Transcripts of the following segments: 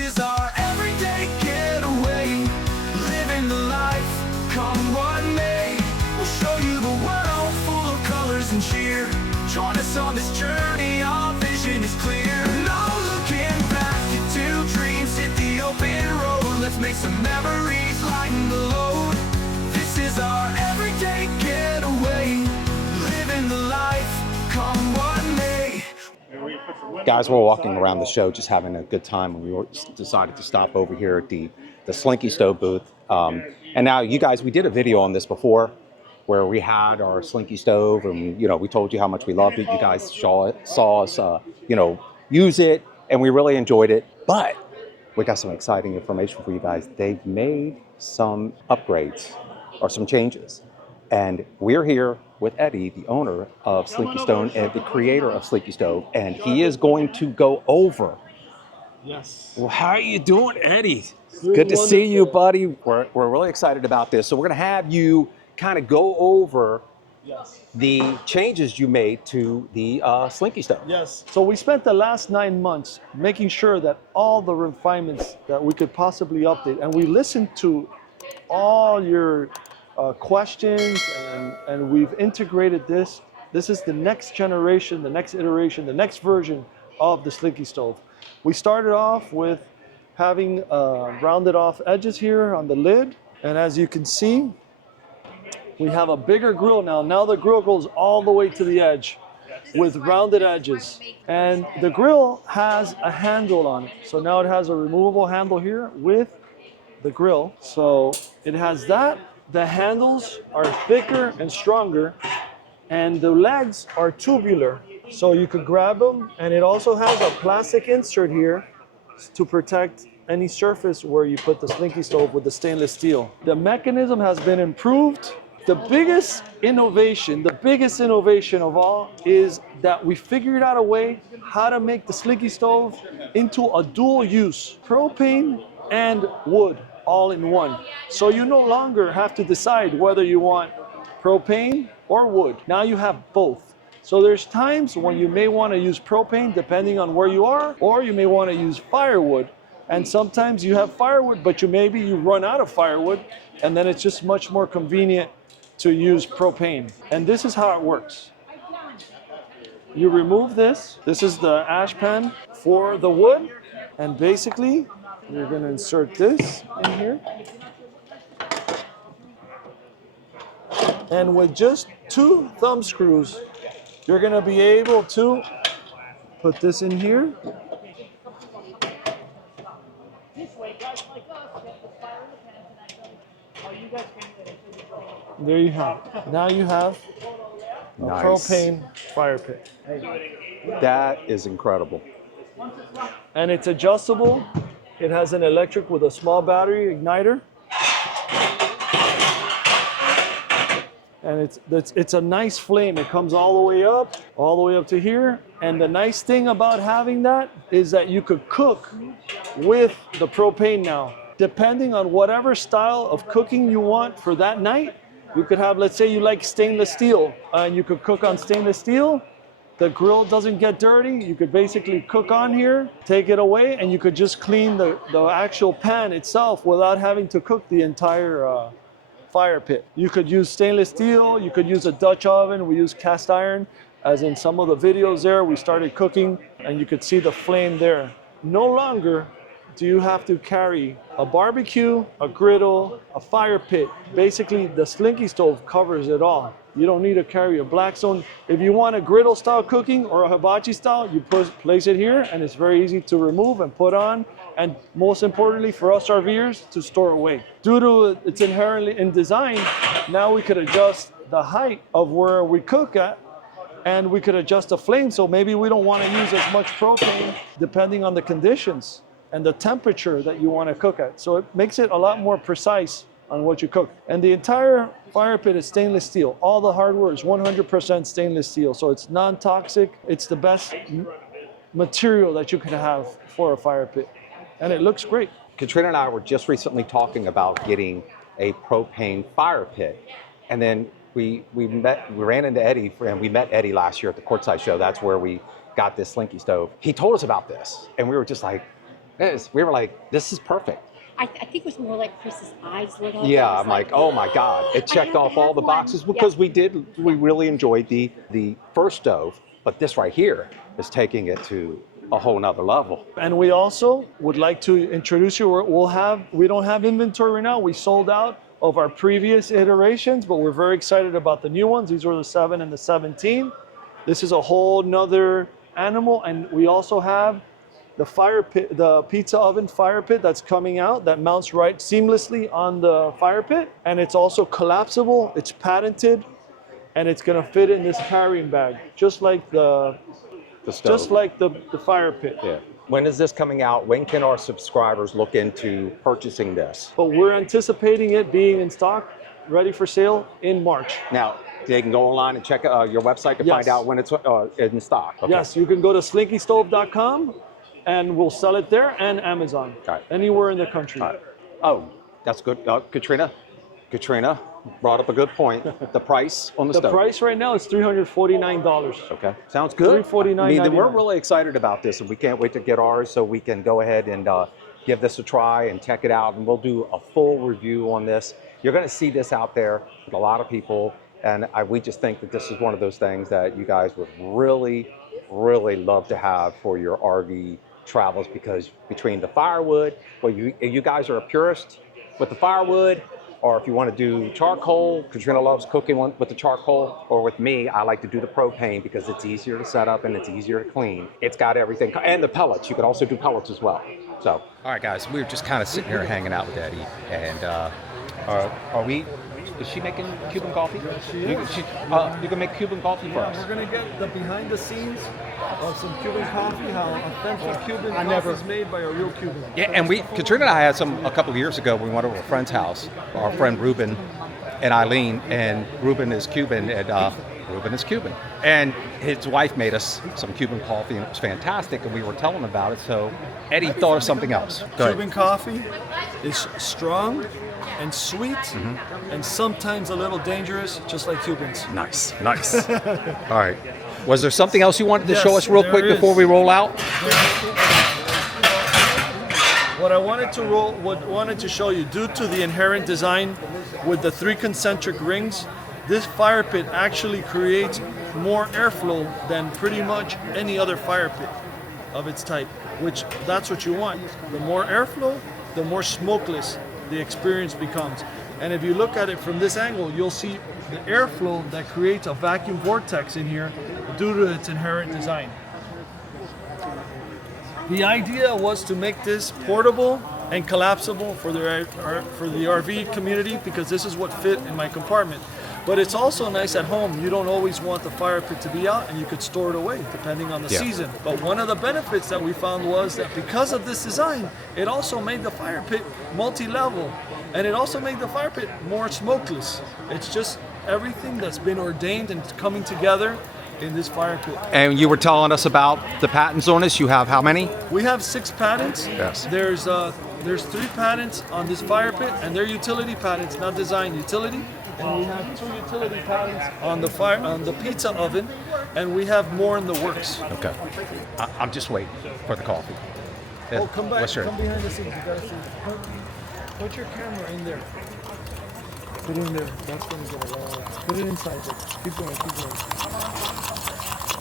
is our everyday getaway, living the life, come what may. We'll show you the world full of colors and cheer. Join us on this journey, our vision is clear. No looking back, get two dreams, hit the open road. Let's make some memories, lighten the load. This is our everyday getaway, living the life, come what may. Guys, we're walking around the show just having a good time, and we decided to stop over here at the Slinky Stove booth. And now, you guys, we did a video on this before where we had our Slinky Stove, and we told you how much we loved it. You guys saw us use it, and we really enjoyed it. But we got some exciting information for you guys. They've made some upgrades or some changes, and we're here with Eddie, the owner of Slinky Stove and the creator of Slinky Stove, and he is going to go over. Yes. Well, how are you doing, Eddie? Doing Good to see wonderful. you, buddy. We're really excited about this. So we're going to have you kind of go over the changes you made to the Slinky Stove. Yes. So we spent the last 9 months making sure that all the refinements that we could possibly update, and we listened to all your questions, and we've integrated this. This is the next generation, the next iteration, the next version of the Slinky Stove. We started off with having rounded off edges here on the lid, and as you can see, we have a bigger grill now. Now the grill goes all the way to the edge with rounded edges, and the grill has a handle on it. So now it has a removable handle here with the grill. So it has that. The handles are thicker and stronger, and the legs are tubular, so you could grab them. And it also has a plastic insert here to protect any surface where you put the Slinky Stove with the stainless steel. The mechanism has been improved. The biggest innovation of all is that we figured out a way how to make the Slinky Stove into a dual use, propane and wood, all in one. So you no longer have to decide whether you want propane or wood. Now you have both. So there's times when you may want to use propane depending on where you are, or you may want to use firewood. And sometimes you have firewood, but maybe you run out of firewood, and then it's just much more convenient to use propane. And this is how it works. You remove this. This is the ash pan for the wood, and basically you're going to insert this in here. And with just 2 thumb screws, you're going to be able to put this in here. There you have it. Now you have a Nice. propane fire pit. That is incredible. And it's adjustable. It has an electric with a small battery igniter. And it's a nice flame. It comes all the way up to here. And the nice thing about having that is that you could cook with the propane now. Depending on whatever style of cooking you want for that night, you could have, let's say you like stainless steel, and you could cook on stainless steel. The grill doesn't get dirty. You could basically cook on here, take it away, and you could just clean the actual pan itself without having to cook the entire fire pit. You could use stainless steel. You could use a Dutch oven. We use cast iron, as in some of the videos there. We started cooking, and you could see the flame there. No longer do you have to carry a barbecue, a griddle, a fire pit. Basically, the Slinky Stove covers it all. You don't need to carry a black stone. If you want a griddle style cooking or a hibachi style, you place it here, and it's very easy to remove and put on. And most importantly for us RVers, to store away. Due to its inherently in design, now we could adjust the height of where we cook at, and we could adjust the flame. So maybe we don't want to use as much propane depending on the conditions and the temperature that you want to cook at. So it makes it a lot more precise on what you cook. And the entire fire pit is stainless steel. All the hardware is 100% stainless steel. So it's non-toxic. It's the best material that you can have for a fire pit. And it looks great. Katrina and I were just recently talking about getting a propane fire pit. And then we ran into Eddie, and we met Eddie last year at the Courtside Show. That's where we got this Slinky Stove. He told us about this, and we were just like, It is. We were like, this is perfect. I think it was more like Chris's eyes lit up. Yeah, It was I'm like, oh my God. It checked have to off all have the one. boxes Yeah. because we really enjoyed the first stove, but this right here is taking it to a whole nother level. And we also would like to introduce you. We don't have inventory right now. We sold out of our previous iterations, but we're very excited about the new ones. These were the 7 and the 17. This is a whole nother animal. And we also have the fire pit, the pizza oven fire pit that's coming out that mounts right seamlessly on the fire pit. And it's also collapsible, it's patented, and it's gonna fit in this carrying bag, just like the stove. just like the fire pit. Yeah. When is this coming out? When can our subscribers look into purchasing this? But we're anticipating it being in stock, ready for sale in March. Now, they can go online and check your website to find Yes. out when it's in stock. Okay. Yes, you can go to slinkystove.com and we'll sell it there and Amazon, Right. anywhere in the country. Right. Oh, that's good. Katrina brought up a good point. The price on the The stove. price right now is $349. Okay, sounds good. $349.99. We're really excited about this, and we can't wait to get ours so we can go ahead and give this a try and check it out. And we'll do a full review on this. You're going to see this out there with a lot of people, and we just think that this is one of those things that you guys would really, really love to have for your RV travels, because between the firewood, well, you guys are a purist with the firewood, or if you want to do charcoal, Katrina loves cooking with the charcoal, or with me, I like to do the propane because it's easier to set up and it's easier to clean. It's got everything, and the pellets. You could also do pellets as well. So, all right, guys, we were just kind of sitting here hanging out with Eddie, and are we? Is she making Cuban coffee? You can make Cuban coffee for us. We're gonna get the behind the scenes of some Cuban coffee, how authentic Cuban I coffee never- is made by a real Cuban. Yeah, and Katrina and I had a couple of years ago. We went over to a friend's house, our friend Ruben and Eileen, and Ruben is Cuban, and his wife made us some Cuban coffee, and it was fantastic. And we were telling him about it, so Eddie thought of something else. Go ahead. Cuban coffee is strong and sweet, and sometimes a little dangerous, just like Cubans. Nice. All right. Was there something else you wanted to show Yes, us real there quick is. before we roll out? What I wanted to show you, due to the inherent design with the 3 concentric rings, this fire pit actually creates more airflow than pretty much any other fire pit of its type, which that's what you want. The more airflow, the more smokeless the experience becomes. And if you look at it from this angle, you'll see the airflow that creates a vacuum vortex in here due to its inherent design. The idea was to make this portable and collapsible for the RV community, because this is what fit in my compartment. But it's also nice at home. You don't always want the fire pit to be out, and you could store it away depending on the season. But one of the benefits that we found was that because of this design, it also made the fire pit multi-level, and it also made the fire pit more smokeless. It's just everything that's been ordained and coming together in this fire pit. And you were telling us about the patents on this. You have how many? We have 6 patents. Yes. There's 3 patents on this fire pit, and they're utility patents, not design, utility. And we have 2 utility patents on the pizza oven, and we have more in the works. Okay. I'm just waiting for the coffee. Oh, come back, What's your- come behind the scenes. You gotta see. Put your camera in there. Put it in there. That's gonna get a lot. Put it inside there. Keep going, keep going.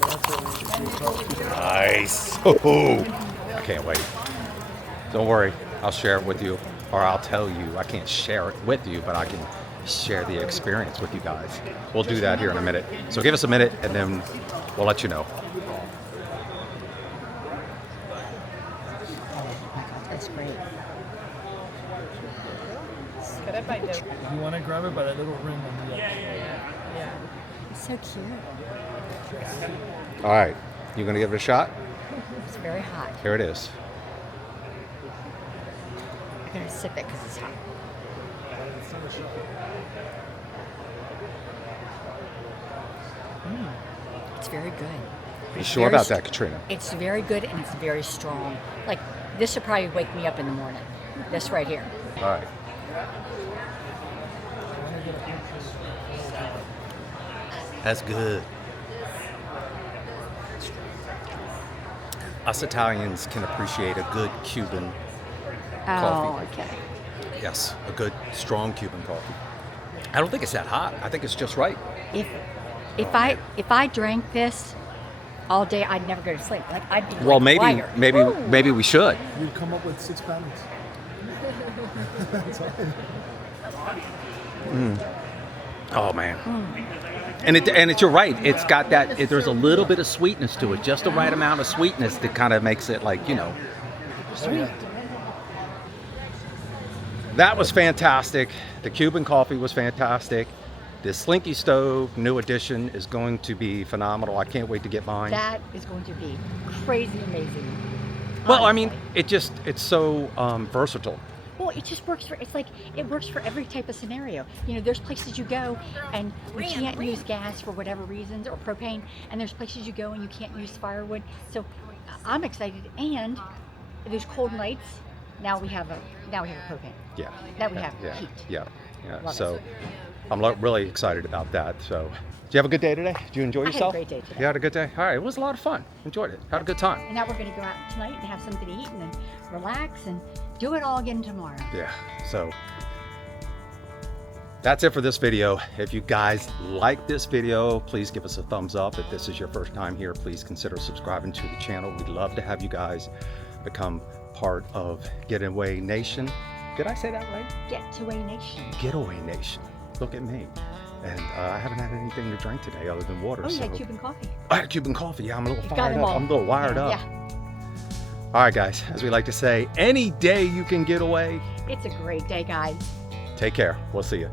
That's what we should do. Nice. Oh, I can't wait. Don't worry. I'll share it with you, or I'll tell you. I can't share it with you, but I can share the experience with you guys. We'll do that here in a minute. So give us a minute, and then we'll let you know. That's great. You want to grab it by that little ring on the edge. It's so cute. All right. You gonna give it a shot? It's very hot. Here it is. I'm gonna sip it because it's hot. It's very good. You It's sure very about st- that, Katrina? It's very good and it's very strong. Like this would probably wake me up in the morning. This right here. All right. That's good. us Italians can appreciate a good Cuban Oh, coffee. okay. Yes, a good, strong Cuban coffee. I don't think it's that hot. I think it's just right. If I drank this all day, I'd never go to sleep. Like I'd be Well, like wired. maybe we should. You'd come up with 6 pounds. Oh man. And you're right. It's got that. There's a little bit of sweetness to it, just the right amount of sweetness that kind of makes it like, you know. Sweet. That was fantastic. The Cuban coffee was fantastic. The Slinky Stove new edition is going to be phenomenal. I can't wait to get mine. That is going to be crazy amazing. Well, I mean, Honestly. it's so versatile. Well, it just works for, it's like, it works for every type of scenario. You know, there's places you go and you can't use gas for whatever reasons, or propane, and there's places you go and you can't use firewood. So I'm excited, and there's cold nights. Now we have a propane. Yeah. Now we have Yeah. heat. Yeah. Yeah. Love So it. I'm really excited about that. So, did you have a good day today? Did you enjoy I had a yourself? great day today. You had a good day? All right. It was a lot of fun. Enjoyed it. Had a good time. And now we're going to go out tonight and have something to eat and then relax and do it all again tomorrow. Yeah. So that's it for this video. If you guys like this video, please give us a thumbs up. If this is your first time here, please consider subscribing to the channel. We'd love to have you guys become part of Getaway Nation. Did I say that right? Getaway Nation. Getaway Nation. Look at me. And I haven't had anything to drink today other than water. Oh, you so had Cuban coffee. I had Cuban coffee. Yeah, I'm a little You've got fired them up. all. I'm a little wired up. Yeah. All right, guys. As we like to say, any day you can get away. It's a great day, guys. Take care. We'll see you.